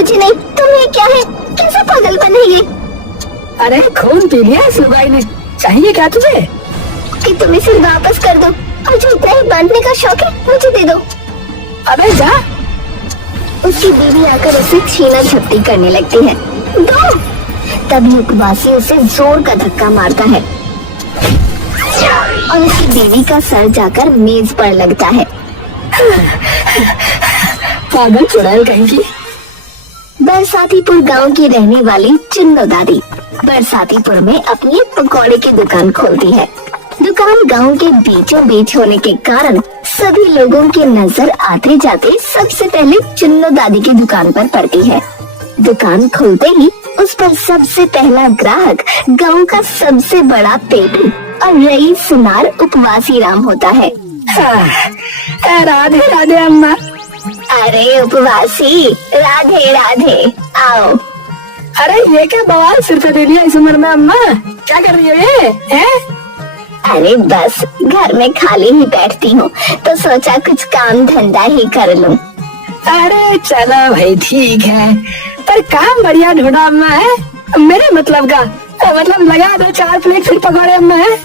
मुझे नहीं, तुम्हें क्या है? कैसा पागलपन है ये? अरे खून पी लिया सुगाई ने, चाहिए क्या तुझे? कि तुम इसे वापस कर दो और जो इतना ही बांटने का शौक है मुझे दे दो। अबे जा। उसकी बीवी आकर उसे छीना झपटी करने लगती है। दो। तभी उपवासी उसे जोर का धक्का मारता है और उसकी बीवी का सर जाकर मेज पर लगता है। पागल चुड़ैल कहीं की। बरसातीपुर गांव की रहने वाली चुन्नो दादी बरसातीपुर में अपनी एक पकौड़े की दुकान खोलती है। दुकान गांव के बीचों बीच होने के कारण सभी लोगों की नजर आते जाते सबसे पहले चुन्नो दादी की दुकान पर पड़ती है। दुकान खुलते ही उस पर सबसे पहला ग्राहक गांव का सबसे बड़ा पेटू और रईस सुनार उपवासी राम होता है। राधे राधे अम्मा। अरे उपवासी, राधे राधे, आओ। अरे ये क्या बवाल सिर पे दे लिया इस उम्र में अम्मा? क्या कर रही हो ये? हैं? अरे बस घर में खाली ही बैठती हूँ तो सोचा कुछ काम धंधा ही कर लूँ। अरे चलो भाई ठीक है, पर काम बढ़िया ढूंढा अम्मा है। मेरे मतलब का मतलब लगा दो 4 प्लेट फिर पकौड़े अम्मा है।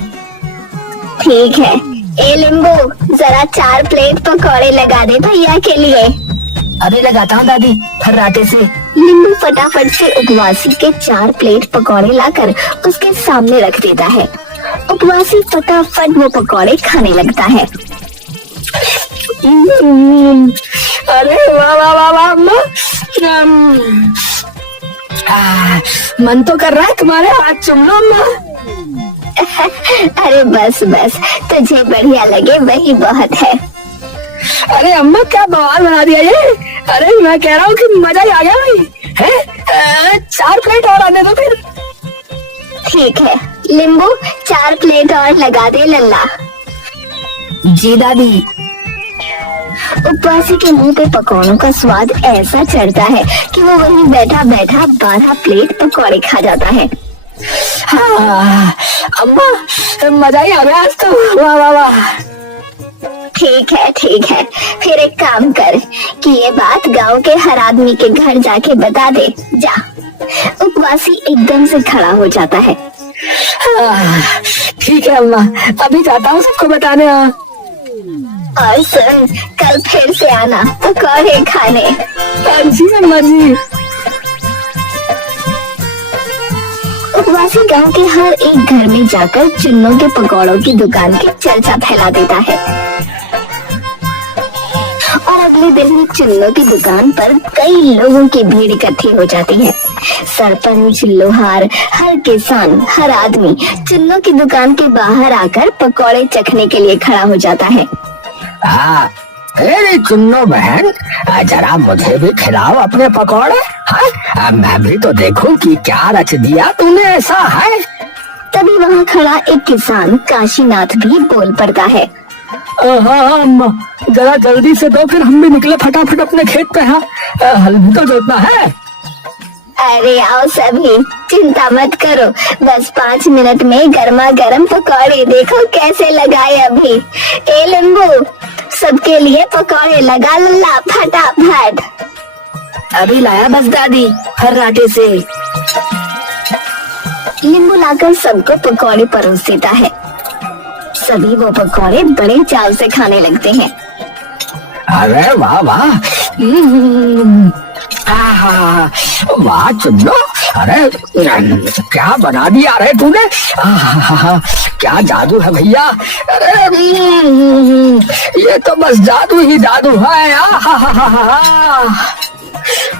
ठीक है, ए लिंबू जरा 4 प्लेट पकौड़े लगा दे भैया के लिए। अभी लगाता हूँ दादी फर्राटे से। लिंबू फटाफट से उपवासी के 4 प्लेट पकौड़े लाकर उसके सामने रख देता है। उपवासी फटाफट वो पकौड़े खाने लगता है। अरे वाह वाह वाह वाह अम्मा। मन तो कर रहा है तुम्हारे हाथ चूम लो अम्मा। अरे बस बस, तुझे बढ़िया लगे वही बहुत है। अरे अम्मा क्या बवाल बना दिया ये। अरे मैं कह रहा हूँ कि मजा ही आ गया भाई है। 4 प्लेट और आने दो फिर। ठीक है लिंबू, 4 प्लेट और लगा दे लल्ला। जी दादी। उपवासी के मुंह पे पकौड़ों का स्वाद ऐसा चढ़ता है कि वो वहीं बैठा बैठा 12 प्लेट पकौड़े खा जाता है। हाँ, अम्मा मजा ही आ गया आज तो। वाह वाह वाह। ठीक है, फिर एक काम कर कि ये बात गांव के हर आदमी के घर जाके बता दे, जा। उपवासी एकदम से खड़ा हो जाता है। ठीक है अम्मा, अभी जाता हूँ सबको बताने। और सुन, कल फिर से आना पकौड़े खाने। जी अम्मा जी। उपवासी गांव के हर एक घर में जाकर चुन्नों के पकौड़ों की दुकान की चर्चा फैला देता है और अगले दिन ही चुन्नों की दुकान पर कई लोगों की भीड़ इकट्ठी हो जाती है। सरपंच, लोहार, हर किसान, हर आदमी चुन्नों की दुकान के बाहर आकर पकौड़े चखने के लिए खड़ा हो जाता है। हाँ, अरे चुन्नो बहन, जरा मुझे भी खिलाओ अपने पकौड़े। हाँ, मैं भी तो देखूं कि क्या रच दिया तूने ऐसा है। तभी वहाँ खड़ा एक किसान काशीनाथ भी बोल पड़ता है। हाँ अम्मा, जरा जल्दी से दो फिर हम भी निकले फटाफट अपने खेत पे। हाँ, हल भी तो जोतना है। अरे आओ सभी, चिंता मत करो, बस 5 मिनट में गर्मा गर्म पकौड़े देखो कैसे लगाए अभी। ए लिंबू, सबके लिए पकौड़े लगा लल्ला फटाफट। अभी लाया बस दादी फर्राटे से। लिंबू लाकर सबको पकौड़े परोस देता है। सभी वो पकौड़े बड़े चाव से खाने लगते हैं। अरे वाह वाह। वाह चुन्नो, अरे क्या बना दिया रे तूने। क्या जादू है भैया। अरे ये तो बस जादू ही जादू है।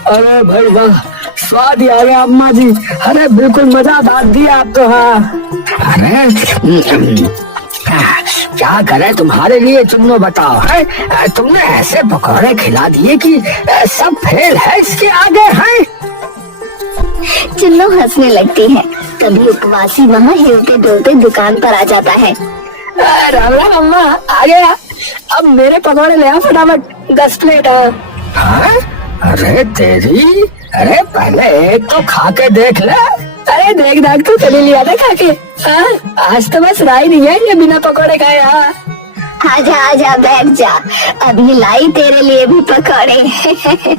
अरे भाई वाह, स्वाद ही आ गया अम्मा जी। अरे बिल्कुल मजा बात दिया आप तो। हाँ, अरे क्या करे तुम्हारे लिए चुन्नो बताओ है। तुमने ऐसे पकौड़े खिला दिए कि सब फेल है इसके आगे है। चुन्नो हंसने लगती है। तभी उपवासी वहाँ हिलते डुलते दुकान पर आ जाता है। राम राम अम्मा, आ गया। अब मेरे पकौड़े ले आओ फटाफट 10 प्लेट। हाँ? अरे तेरी, अरे पहले एक तो खा के देख ले। अरे देख दाग तो चली लिया था खा के। आज तो बस राई नहीं है ये बिना पकौड़े खाए। आजा आजा बैठ जा, अभी लाई तेरे लिए भी पकौड़े।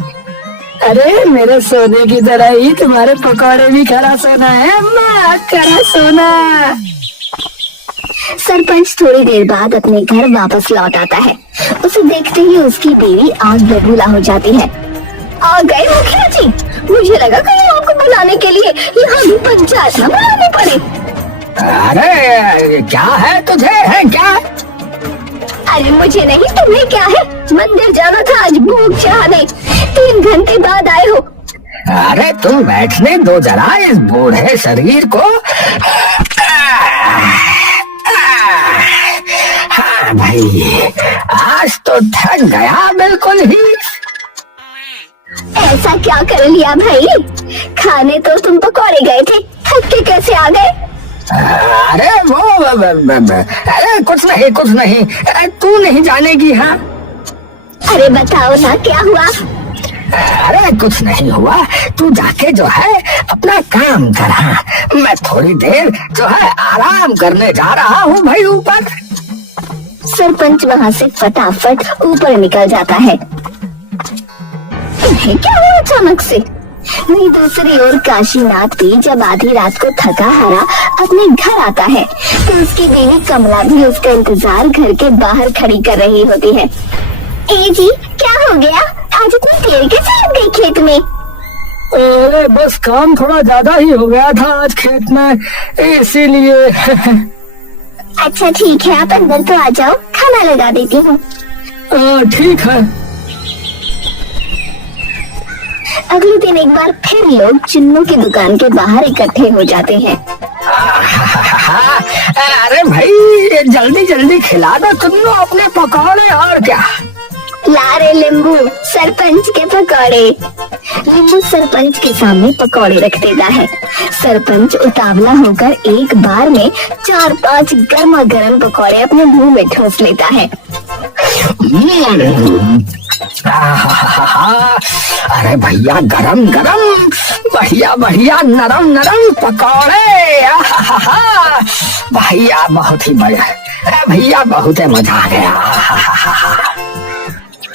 अरे मेरे सोने की तरह ही तुम्हारे पकौड़े भी खरा सोना है अम्मा, खरा सोना। सरपंच थोड़ी देर बाद अपने घर वापस लौट आता है। उसे देखते ही उसकी बीवी आग बबूला हो जाती है। आ गए मुखिया जी, मुझे लगा कहीं आपको बुलाने के लिए यहाँ भी पंचायत न बुलानी पड़े। अरे क्या है तुझे, है क्या? अरे मुझे नहीं, तुम्हें क्या है? मंदिर जाना था आज भोग चढ़ाने, 3 घंटे बाद आए हो। अरे तुम बैठने दो जरा इस बूढ़े शरीर को। हाँ भाई, आज तो थक गया बिल्कुल ही। ऐसा क्या कर लिया भाई? खाने तो तुम पकौड़े गए थे, थक के कैसे आ गए? अरे अरे कुछ नहीं, तू नहीं जानेगी। हाँ अरे बताओ ना क्या हुआ? अरे कुछ नहीं हुआ, तू जाके जो है अपना काम कर। हाँ, मैं थोड़ी देर जो है आराम करने जा रहा हूँ भाई ऊपर। सरपंच वहाँ से फटाफट ऊपर निकल जाता है। तुम्हें क्या हुआ अचानक से? वहीं दूसरी ओर काशीनाथ भी जब आधी रात को थका हारा अपने घर आता है तो उसकी बीवी कमला भी उसका इंतजार घर के बाहर खड़ी कर रही होती है। ए जी, क्या हो गया? आज इतनी देर कैसे लग गई खेत में? अरे बस काम थोड़ा ज्यादा ही हो गया था आज खेत में, इसीलिए। अच्छा ठीक है, आप अंदर तो आ जाओ, खाना लगा देती हूँ। ठीक है। अगले दिन एक बार फिर लोग चिन्नू की दुकान के बाहर इकट्ठे हो जाते हैं। अरे भाई जल्दी जल्दी खिला दो चिन्नू अपने पकौड़े। और क्या ला रे लिंबू, सरपंच के पकौड़े। लिंबू सरपंच के सामने पकौड़े रख देता है। सरपंच उतावला होकर एक बार में 4-5 गर्मा गर्म पकौड़े अपने मुंह में ठोस लेता है। अरे भैया गरम गरम, बढ़िया बढ़िया नरम नरम पकौड़े। भैया बहुत ही बढ़िया, भैया बहुत ही मजा आ गया।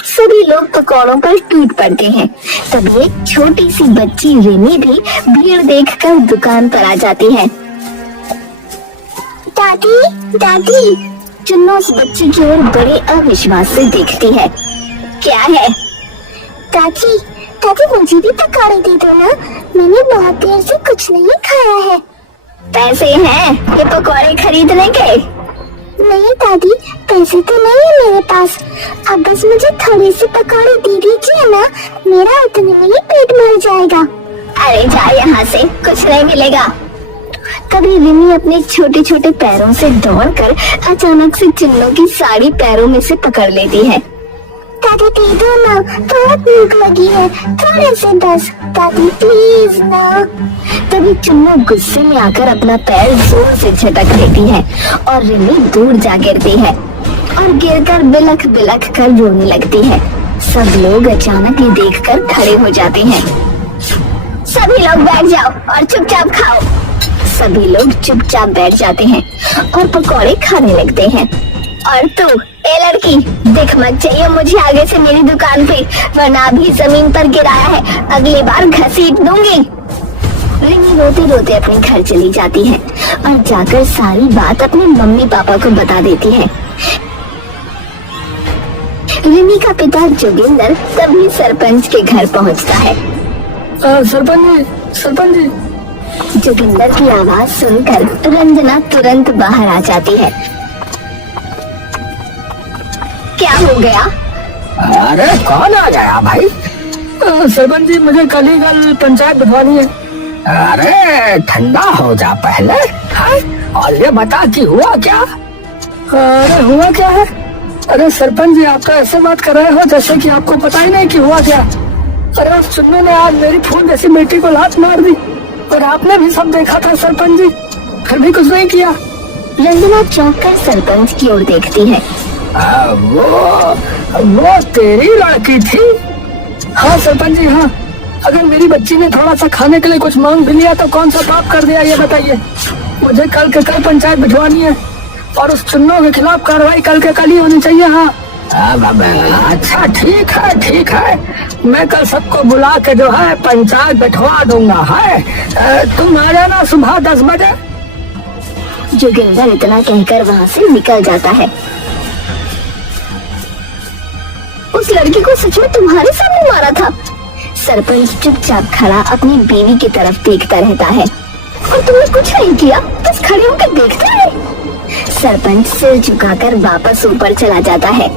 सभी लोग पकौड़ों पर टूट पड़ते हैं। तभी एक छोटी सी बच्ची रिमी भी भीड़ देखकर दुकान पर आ जाती है। दादी दादी, चुन्नू उस बच्ची की ओर बड़े अविश्वास से देखती है। क्या है? दादी दादी, मुझे भी पकौड़े दे दो ना, मैंने बहुत देर से कुछ नहीं खाया है। पैसे हैं ये पकौड़े खरीदने के? नहीं दादी, पैसे तो नहीं है मेरे पास, अब बस मुझे थोड़े से पकौड़े दे दीजिए ना, मेरा उतने में ही पेट भर जाएगा। अरे जा यहाँ से, कुछ नहीं मिलेगा। तभी रिमी अपने छोटे छोटे पैरों से दौड़कर अचानक से चिन्नू की साड़ी पैरों में से पकड़ लेती है। दादी दे दो ना, बहुत भूख लगी है, थोड़े से बस, दादी प्लीज ना। तभी चुन्नू गुस्से में आकर अपना पैर जोर से झटक देती है और रिमी दूर जा गिरती है और गिरकर बिलख बिलख कर रोने लगती है। सब लोग अचानक ये देखकर खड़े हो जाते हैं। सभी लोग बैठ जाओ और चुपचाप खाओ। सभी लोग चुपचाप बैठ जाते हैं और पकौड़े खाने लगते हैं। और तू ए लड़की, देख मत चाहिए मुझे आगे से मेरी दुकान पे, वरना भी जमीन पर गिराया है, अगली बार घसीट दूंगी। रिमी रोते रोते अपने घर चली जाती है और जाकर सारी बात अपने मम्मी पापा को बता देती है। रिमी का पिता जोगिंदर तभी सरपंच के घर पहुंचता है। सरपंच जी। जोगिंदर की आवाज सुनकर रंजना तुरंत बाहर आ जाती है। क्या हो गया? अरे कौन आ गया भाई? सरपंच जी, मुझे कल पंचायत बिठवानी है। अरे ठंडा हो जा पहले। हाँ? और ये बता कि हुआ क्या? अरे हुआ क्या है? अरे सरपंच जी, आप तो ऐसे बात कर रहे हो जैसे कि आपको पता ही नहीं कि हुआ क्या। अरे उस चुन्नू ने आज मेरी फूल जैसी बेटी को लात मार दी और आपने भी सब देखा था सरपंच जी, फिर भी कुछ नहीं किया। रंजना चौंक कर सरपंच की ओर देखती है। वो तेरी लड़की थी? हाँ सरपंच जी, हाँ। अगर मेरी बच्ची ने थोड़ा सा खाने के लिए कुछ मांग भी लिया तो कौन सा पाप कर दिया ये बताइए। मुझे कल के कल पंचायत बिठवानी है और उस चुन्नू के खिलाफ कार्रवाई कल के कल ही होनी चाहिए। हाँ अच्छा ठीक है, मैं कल सबको बुला के जो है पंचायत बैठवा दूंगा है। तुम आ जाना सुबह 10 बजे। जोगिंदर इतना कहकर वहाँ से निकल जाता है। उस लड़की को सच में तुम्हारे सामने मारा था? सरपंच चुपचाप खड़ा अपनी बीवी की तरफ देखता रहता है। और तुमने कुछ नहीं किया, बस खड़े होकर देखते रहे। सरपंच सिर झुकाकर वापस ऊपर चला जाता है।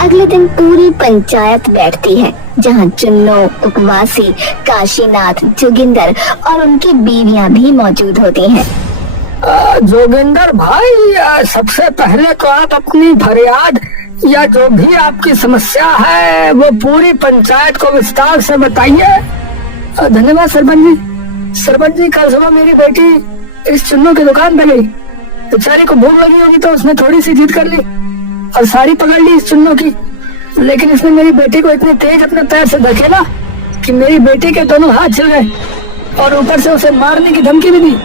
अगले दिन पूरी पंचायत बैठती है, जहाँ चुन्नो, उपवासी, काशीनाथ, जोगिंदर और उनकी बीवियां भी मौजूद होती हैं। जोगिंदर भाई, सबसे पहले तो आप अपनी फरियाद या जो भी आपकी समस्या है वो पूरी पंचायत को विस्तार से बताइए। धन्यवाद सरपंच जी। सरपंच जी, कल सुबह मेरी बेटी इस चुन्नू की दुकान पे गई। बेचारी को भूख लगी होगी तो उसने थोड़ी सी जिद कर ली और साड़ी पकड़ ली इस चुन्नू की, लेकिन इसने मेरी बेटी को इतनी तेज अपने पैर से धकेला कि मेरी बेटी के दोनों हाथ छिल गए और ऊपर से उसे मारने की धमकी भी दी।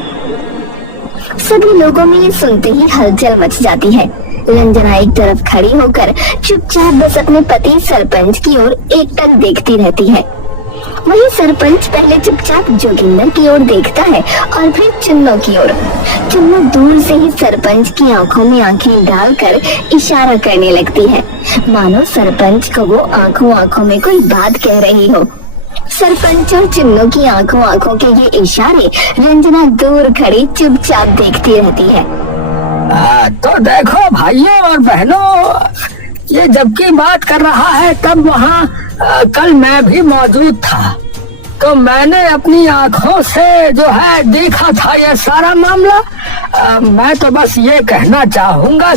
सभी लोगों में ये सुनते ही हलचल मच जाती है। रंजना एक तरफ खड़ी होकर चुपचाप बस अपने पति सरपंच की ओर एकटक देखती रहती है। वही सरपंच पहले चुपचाप जोगिंदर की ओर देखता है और फिर चुन्नो की ओर। चुन्नो दूर से ही सरपंच की आंखों में आंखें डालकर इशारा करने लगती है, मानो सरपंच को वो आंखों आंखों में कोई बात कह रही हो। सरपंच और चुन्नो की आंखों आंखों के ये इशारे रंजना दूर खड़ी चुपचाप देखती रहती है। तो देखो भाइयों और बहनों, ये जबकि बात कर रहा है तब वहाँ कल मैं भी मौजूद था, तो मैंने अपनी आंखों से जो है देखा था ये सारा मामला। मैं तो बस ये कहना चाहूंगा